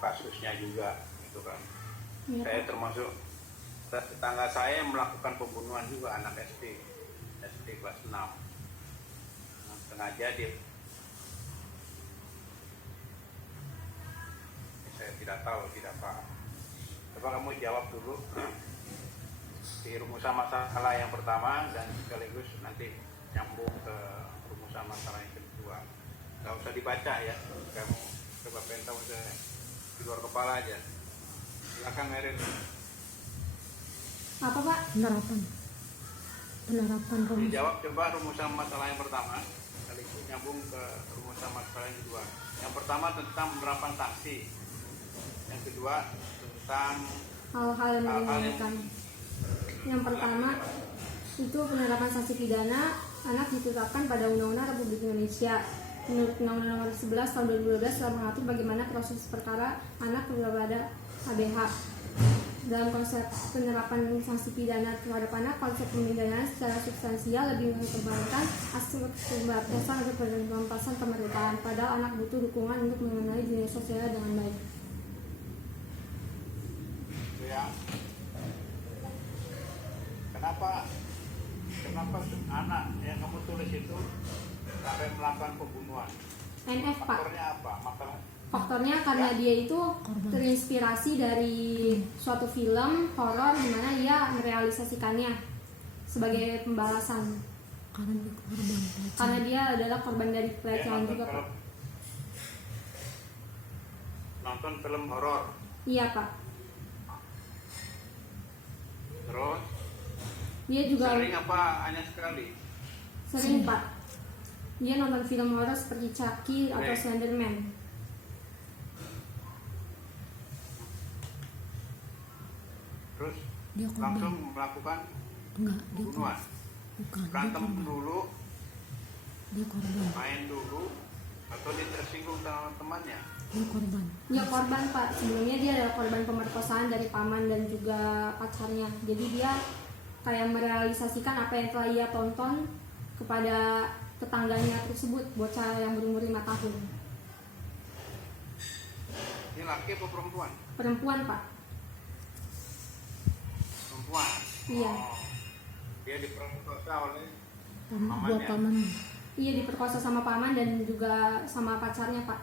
kasusnya juga gitu kan. Iya, Saya Pak. termasuk tetangga saya yang melakukan pembunuhan juga anak SD kelas 6. Sengaja dia, saya tidak tahu, tidak paham. Coba kamu jawab dulu di rumusan masalah yang pertama dan sekaligus nanti nyambung ke rumusan masalah yang kedua. Gak usah dibaca ya, kamu coba pengen tahu saya di luar kepala aja. Silakan Merin. Apa, Pak? Penerapan rumus. Dijawab coba rumusan masalah yang pertama sekaligus nyambung ke rumusan masalah yang kedua. Yang pertama tentang penerapan sanksi, yang kedua tentang Hal-hal yang meringankan. Yang pertama itu penerapan sanksi pidana anak ditetapkan pada Undang-Undang Republik Indonesia. Menurut Undang-Undang Nomor 11 Tahun 2012 telah mengatur bagaimana proses perkara anak berada ABH. Dalam konsep penerapan sanksi pidana terhadap anak, konsep pemidanaan secara substansial lebih mengedepankan aspek pembatasan atau perampasan kemerdekaan. Padahal anak butuh dukungan untuk mengenali dunia sosial dengan baik. ya. Kenapa anak yang kamu tulis itu sampai melakukan pembunuhan? NF, Pak. Faktornya apa? Faktornya karena dia itu terinspirasi dari suatu film horor di mana ia merealisasikannya sebagai pembalasan. Karena dia adalah korban dari pelecehan juga, Pak. Nonton film horor. Iya, Pak. Terus Dia juga sering apa hanya sekali? sering, Pak. Dia nonton film horor seperti Chucky atau Slenderman. Terus Dia korban. langsung melakukan Enggak, dia pembunuhan. bukan. Dia Berantem korban. dulu, Dia korban. main dulu, atau dia tersinggung sama temannya? Dia korban. Dia korban, Pak. Sebelumnya dia adalah korban pemerkosaan dari paman dan juga pacarnya. Jadi dia kayak merealisasikan apa yang telah ia tonton kepada tetangganya tersebut, bocah yang berumur 5 tahun. Ini laki atau perempuan? Perempuan, Pak. Perempuan. Iya. Oh, dia diperkosa oleh Dua pamannya. paman. Iya, diperkosa sama paman dan juga sama pacarnya, Pak.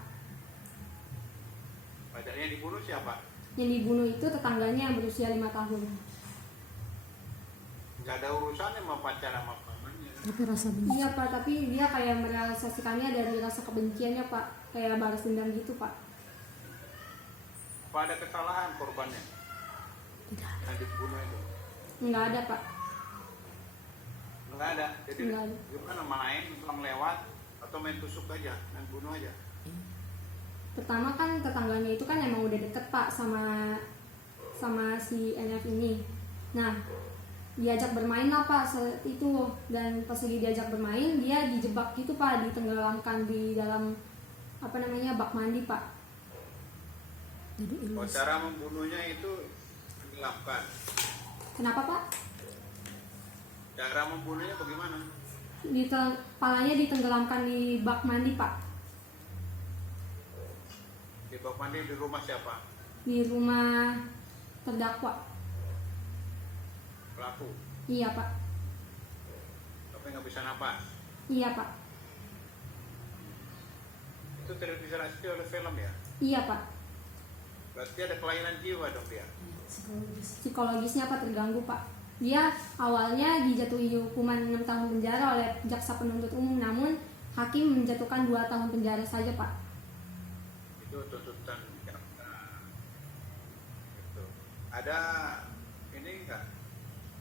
Pacarnya dibunuh siapa? Yang dibunuh itu tetangganya yang berusia 5 tahun. Nggak ada urusannya sama pacar sama pamannya. Tapi rasa benci. Iya, Pak, tapi dia kayak merealisasikannya dari rasa kebenciannya, Pak. Kayak balas dendam gitu, Pak. Apa ada kesalahan korbannya Tidak. yang dibunuh itu? Nggak ada, Pak. Nggak ada. Jadi Nggak ada. gimana, main orang lewat atau main tusuk aja, main bunuh aja? Pertama kan tetangganya itu kan emang udah deket, Pak, sama si NF ini. Nah, diajak bermain lah, Pak, saat itu. Dan pas lagi diajak bermain, dia dijebak gitu, Pak, ditenggelamkan di dalam bak mandi, Pak. Jadi Oh, ilus. cara membunuhnya itu tenggelamkan. Kenapa, Pak? Cara membunuhnya bagaimana? Kepalanya ditenggelamkan di bak mandi, Pak. Di bak mandi di rumah siapa? Di rumah terdakwa. Pelaku. Iya, Pak. Tapi nggak bisa napas. Iya, Pak. Itu terinspirasi oleh film ya? Iya, Pak. Berarti ada kelainan jiwa dong dia. Psikologisnya, Pak, terganggu, Pak. Dia awalnya dijatuhi hukuman 6 tahun penjara oleh jaksa penuntut umum, namun hakim menjatuhkan 2 tahun penjara saja, Pak. Itu tuntutan jaksa. Gitu. Ada ini enggak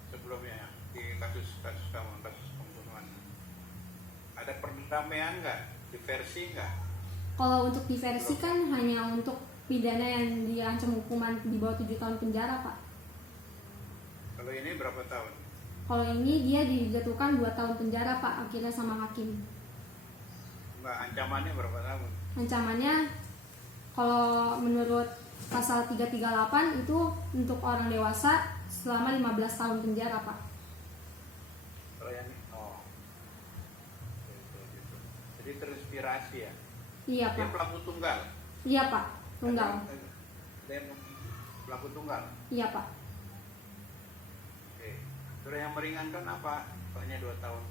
sebelumnya di kasus-kasus kamu, kasus pembunuhan? Ada perdamaian enggak? Diversi enggak? Kalau untuk diversi kan hanya untuk pidana yang diancam hukuman di bawah 7 tahun penjara, Pak. Kalau ini berapa tahun? Kalau ini dia dijatuhkan 2 tahun penjara, Pak, akhirnya sama hakim. Enggak, ancamannya berapa tahun? Ancamannya kalau menurut pasal 338 itu untuk orang dewasa selama 15 tahun penjara, Pak. Kalau yang ini, oh, gitu. Jadi terinspirasi ya? Iya, Dia Pak. pelaku tunggal. Iya, Pak. Tunggal. dan pelaku tunggal. Iya Pak. Oke. Terus yang meringankan apa? Hanya 2 tahun.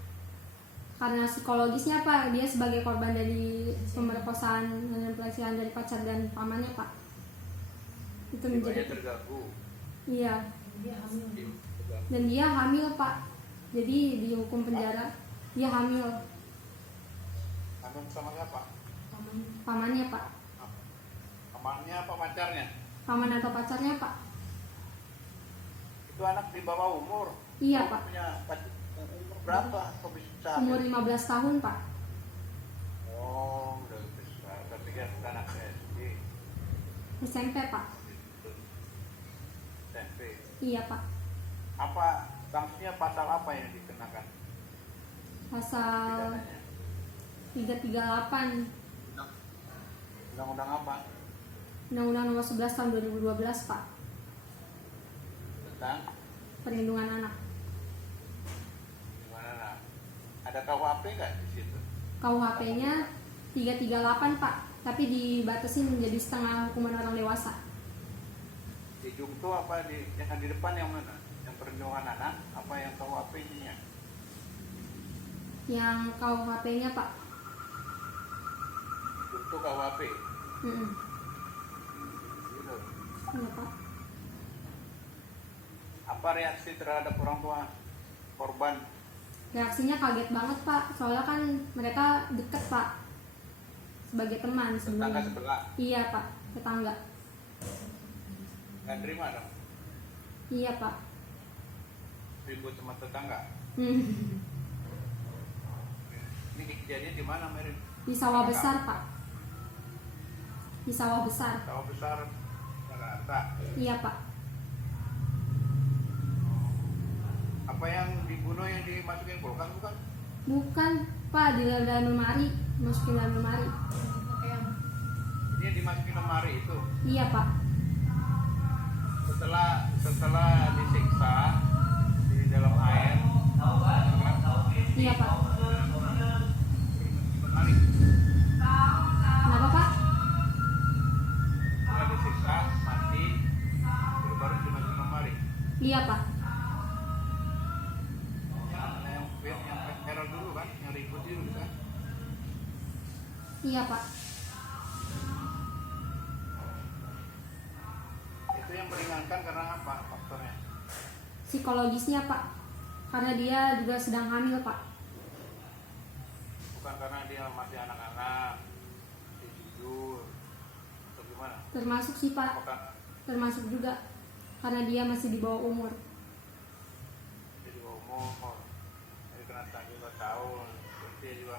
Karena psikologisnya Pak, dia sebagai korban dari pemerkosaan dan pelecehan dari pacar dan pamannya Pak. Itu Jiwanya menjadi terganggu. iya. Terganggu. Dan dia hamil Pak. Jadi dihukum penjara. Dia hamil, Hamil sama siapa? pamannya Pak. Pamannya apa pacarnya? Paman atau pacarnya Pak. Itu anak di bawah umur. Iya Pak. Punya umur berapa? Kok bisa? Umur 15 tahun Pak. Oh, udah besar. Tapi kan anak SD. SMP Pak. SMP. Iya Pak. Apa sanksinya, pasal apa yang dikenakan? Pasal Pidananya? 338 Undang-undang apa? Undang-Undang Nomor 11 Tahun 2012 Pak. Tentang Perlindungan anak. gimana? Ada KUHP nggak di situ? KUHP-nya 338 Pak, tapi dibatasi menjadi setengah hukuman orang dewasa. Di Jungto apa yang di depan yang mana? Yang perlindungan anak apa yang KUHP-nya? Yang KUHP-nya Pak. Jungto KUHP. Mm-mm. Gitu. Iya Pak. Apa reaksi terhadap orang tua korban? Reaksinya kaget banget Pak, soalnya kan mereka deket Pak, sebagai teman Tetangga sebelumnya. sebelah Iya Pak, tetangga. nggak terima dong? Iya Pak. Ribut sama tetangga. Hmm. Ini kejadian di mana, Merin? Di sawah besar Pak. Di sawah besar. Sawah besar Jakarta. Iya Pak. Apa yang dibunuh yang dimasukin kulkas bukan? Bukan Pak, di dalam lemari, masukin dalam lemari. Ini yang dimasukin lemari itu. Iya Pak. Setelah disiksa di dalam air. Iya Pak. Lemari. Kenapa Pak? Setelah disiksa mati baru dimasukin lemari. Iya Pak. Yang merah dulu kan, yang ribut dulu kan. Iya Pak. Itu yang meringankan karena apa faktornya? Psikologisnya Pak, karena dia juga sedang hamil Pak. Bukan karena dia masih anak-anak, masih jujur, atau gimana? Termasuk sih Pak, Apakah termasuk juga karena dia masih di bawah umur. jadi umur, jadi kena sakit 2 tahun, terus dia juga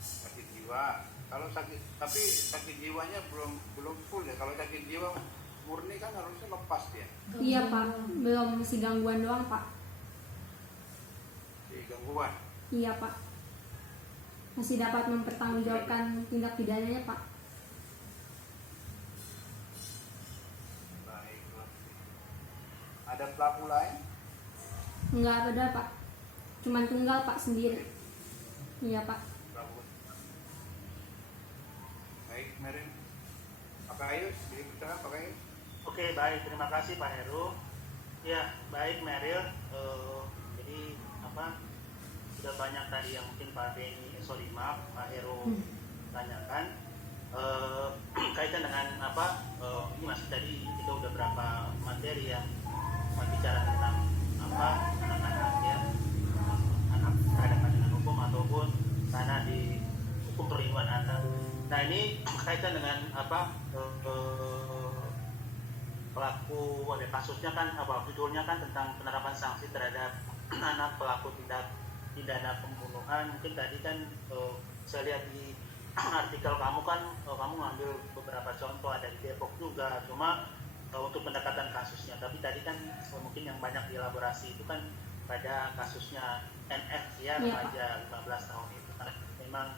sakit jiwa. Kalau sakit, tapi sakit jiwanya belum full ya. Kalau sakit jiwa murni kan harusnya lepas dia. Iya Pak, belum, masih gangguan doang Pak. Di gangguan. Iya Pak. Masih dapat mempertanggungjawabkan tindak pidananya Pak. Baiklah. Ada pelaku lain? Enggak ada Pak, cuman tunggal Pak sendiri. Iya Pak. Pelaku. Baik, Merin. Pak Ayus, dipersilakan Pak Ayus. Oke, baik, terima kasih Pak Heru. Ya, baik Meril. Jadi sudah banyak tadi yang mungkin Pak Pak Heru tanyakan kaitan dengan ini masih tadi kita udah berapa materi yang bicara tentang anak-anak ya, anak berhadapan dengan hukum ataupun karena di hukum perlindungan anak. Nah ini kaitan dengan pelaku kasusnya kan judulnya kan tentang penerapan sanksi terhadap anak pelaku tindak pidana pembunuhan. Mungkin tadi kan saya lihat di artikel kamu kan kamu ngambil beberapa contoh, ada di Depok juga, cuma untuk pendekatan kasusnya. Tapi tadi kan mungkin yang banyak dielaborasi itu kan pada kasusnya NF ya, remaja 15 tahun itu, karena memang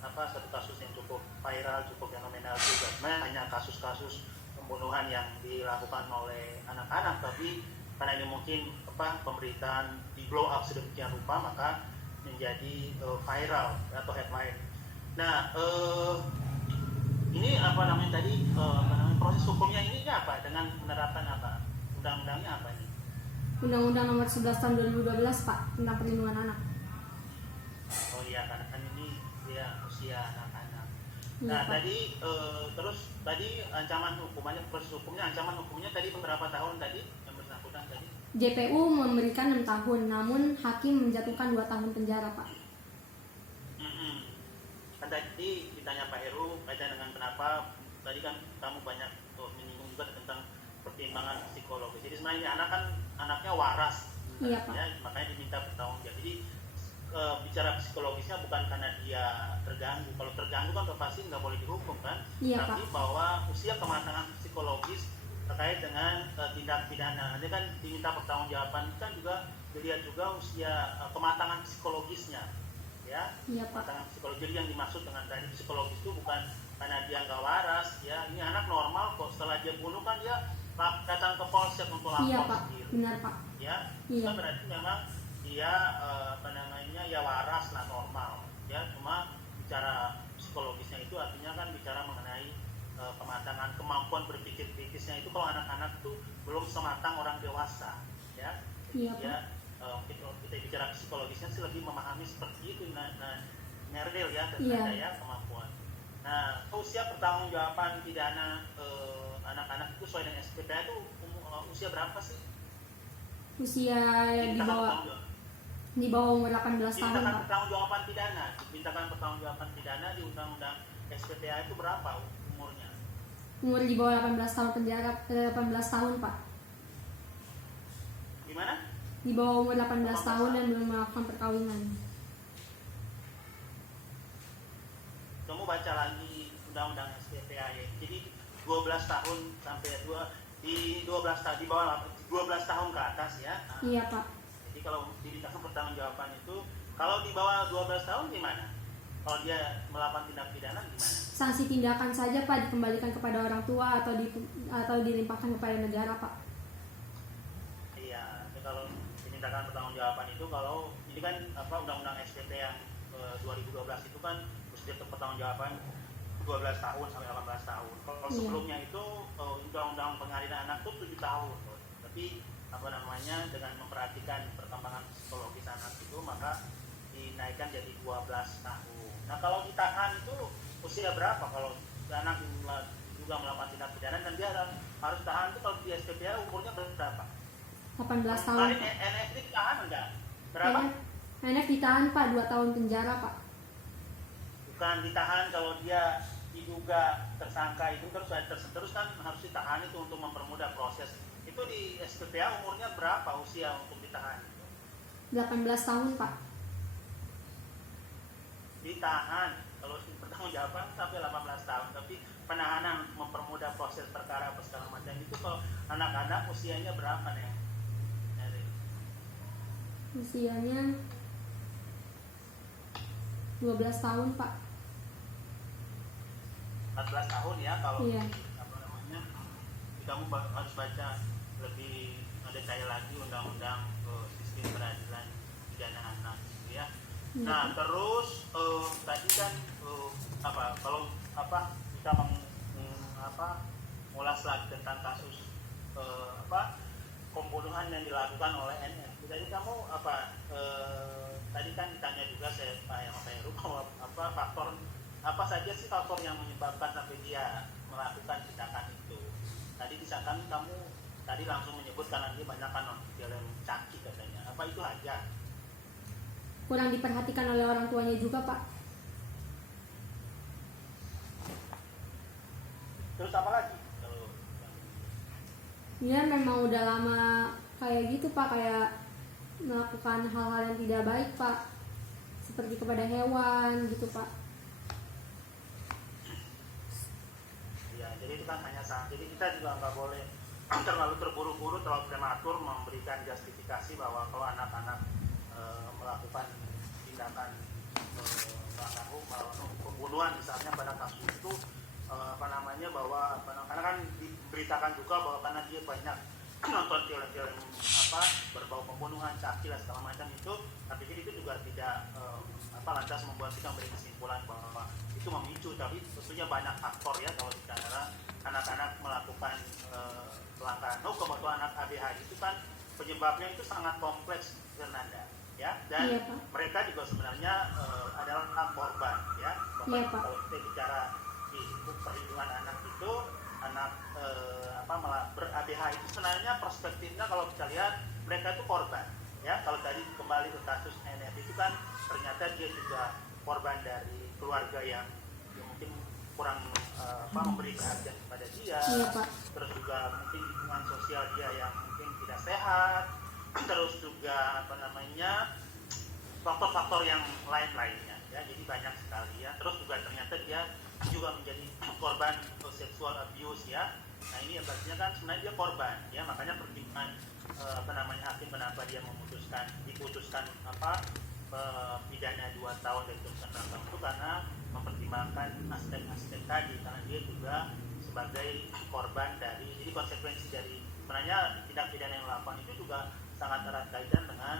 satu kasus yang cukup viral, cukup fenomenal juga. Sebenarnya hanya kasus-kasus pembunuhan yang dilakukan oleh anak-anak, tapi karena ini mungkin pemberitaan di blow up sedemikian rupa, maka menjadi viral atau headline. Nah, ini tadi proses hukumnya ini apa dengan penerapan apa undang-undangnya apa ini? Undang-Undang Nomor 11 Tahun 2012 Pak tentang perlindungan anak. Oh iya, karena kan ini dia usia anak-anak. Iya, Nah Pak. tadi terus tadi ancaman hukumannya, proses hukumnya, ancaman hukumnya tadi berapa tahun tadi yang bersangkutan tadi? JPU memberikan 6 tahun, namun hakim menjatuhkan 2 tahun penjara Pak. Kan tadi ditanya Pak Heru kaitan dengan kenapa tadi kan kamu banyak menyinggung juga tentang pertimbangan psikologis. Jadi sebenarnya ini anak kan anaknya waras, Iya, Pak. ya, makanya diminta bertanggung jawab. Jadi bicara psikologisnya bukan karena dia terganggu. Kalau terganggu kan pasti nggak boleh dihukum kan. Iya, Tapi Pak. bahwa usia kematangan psikologis terkait dengan tindak pidana, nanti kan diminta pertanggungjawaban kan juga dilihat juga usia kematangan psikologisnya, ya. Iya, Pak. Kematangan psikologis. Jadi yang dimaksud dengan tadi psikologis itu bukan karena dia nggak waras, ya. Ini anak normal kok. Setelah dia bunuh kan dia datang ke polsek untuk lapor Iya, Pak. sendiri, Benar, Pak. ya. Iya. Itu berarti memang dia ya waras lah, normal, ya. Cuma bicara psikologisnya itu artinya kan bicara mengenai kematangan kemampuan berpikir kritisnya itu kalau anak-anak tuh belum sematang orang dewasa, ya. Iya, Pak. Ya, kita bicara psikologisnya sih lebih memahami seperti itu. Nah Nerdel ya, ternyata ya kemampuan. Nah, usia pertanggungjawaban pidana anak-anak itu sesuai dengan SPP itu usia berapa sih? Usia yang di bawah umur 18 tahun, Dimintakan Pak. pertanggungjawaban pidana, dimintakan pertanggungjawaban pidana di undang-undang SPPA itu berapa umurnya? Umur di bawah 18 tahun penjara, 18 tahun, Pak. Gimana? Di bawah umur 18 tahun dan belum melakukan perkawinan. Kamu baca lagi undang-undang SPPA ya. Jadi 12 tahun sampai di 12 tahun di bawah 12 tahun ke atas ya. Nah, Iya, Pak. jadi kalau dimintakan pertanggungjawaban itu kalau di bawah 12 tahun gimana? Kalau dia melakukan tindak pidana gimana? Sanksi tindakan saja, Pak, dikembalikan kepada orang tua atau dilimpahkan kepada negara, Pak. Iya, kalau dimintakan pertanggungjawaban itu kalau ini kan undang-undang SPP yang 2012 itu kan mesti pertanggungjawaban 12 tahun sampai 18 tahun. Kalau Iya. sebelumnya itu undang-undang pengadilan anak itu 7 tahun. Tapi dengan memperhatikan perkembangan psikologis anak itu maka dinaikkan jadi 12 tahun. Nah, kalau ditahan itu usia berapa kalau anak juga melakukan tindak pidana dan dia harus tahan itu kalau di SPPA umurnya berapa? 18 tahun. Kemarin NF ditahan enggak? Berapa? NF ditahan, Pak, 2 tahun penjara, Pak. Bukan ditahan kalau dia diduga tersangka itu terus kan harus ditahan itu untuk mempermudah proses. Itu di SPPA umurnya berapa usia untuk ditahan? 18 tahun, Pak. Ditahan kalau pertanggungjawaban sampai 18 tahun, tapi penahanan mempermudah proses perkara apa segala macam itu kalau anak-anak usianya berapa nih? Usianya 12 tahun, Pak. 14 tahun ya kalau Iya. kamu harus baca lebih detail lagi undang-undang sistem peradilan pidana anak gitu ya. Iya. Nah terus tadi kan kalau kita mengulas lagi tentang kasus pembunuhan yang dilakukan oleh NF. Jadi kamu tadi kan ditanya juga saya Pak Heru bahwa faktor apa saja sih faktor yang menyebabkan sampai dia melakukan tindakan itu. Tadi misalkan kamu tadi langsung menyebut karena dia banyak kan film caki katanya. Apa itu aja? Kurang diperhatikan oleh orang tuanya juga, Pak. Terus apa lagi? Dia memang udah lama kayak gitu, Pak, kayak melakukan hal-hal yang tidak baik, Pak. Seperti kepada hewan gitu, Pak. Ya, jadi itu kan hanya jadi kita juga nggak boleh terlalu terburu-buru, terlalu prematur memberikan justifikasi bahwa kalau anak-anak melakukan tindakan pembunuhan misalnya pada kasus itu karena kan diberitakan juga bahwa karena dia banyak nonton film-film berbau pembunuhan, caki lah segala macam itu, tapi itu juga tidak lantas membuat kita memberi kesimpulan bahwa itu memicu, tapi tentunya banyak faktor ya kalau bicara anak-anak melakukan pelanggaran hukum atau anak ABH itu kan penyebabnya itu sangat kompleks, Fernanda, ya, dan Iya, Pak. mereka juga sebenarnya adalah korban, ya. Iya, Pak. Kalau kita bicara di hukum perlindungan anak itu, anak ber-ABH itu sebenarnya perspektifnya kalau kita lihat mereka itu korban, ya. Kalau tadi kembali ke kasus NF itu kan ternyata dia juga korban dari keluarga yang mungkin kurang memberi perhatian kepada dia, Iya, Pak. terus juga mungkin lingkungan sosial dia yang mungkin tidak sehat, terus juga faktor-faktor yang lain-lainnya, ya. Jadi banyak sekali, ya. Terus juga ternyata dia juga menjadi korban sexual abuse, ya. Nah, ini artinya kan sebenarnya dia korban, ya. Makanya pertimbangan hakim kenapa dia diputuskan pidana 2 tahun dan tuntutan 6 tahun itu karena mempertimbangkan aspek-aspek tadi, karena dia juga sebagai korban dari, jadi konsekuensi dari sebenarnya tindak pidana yang dilakukan itu juga sangat erat kaitan dengan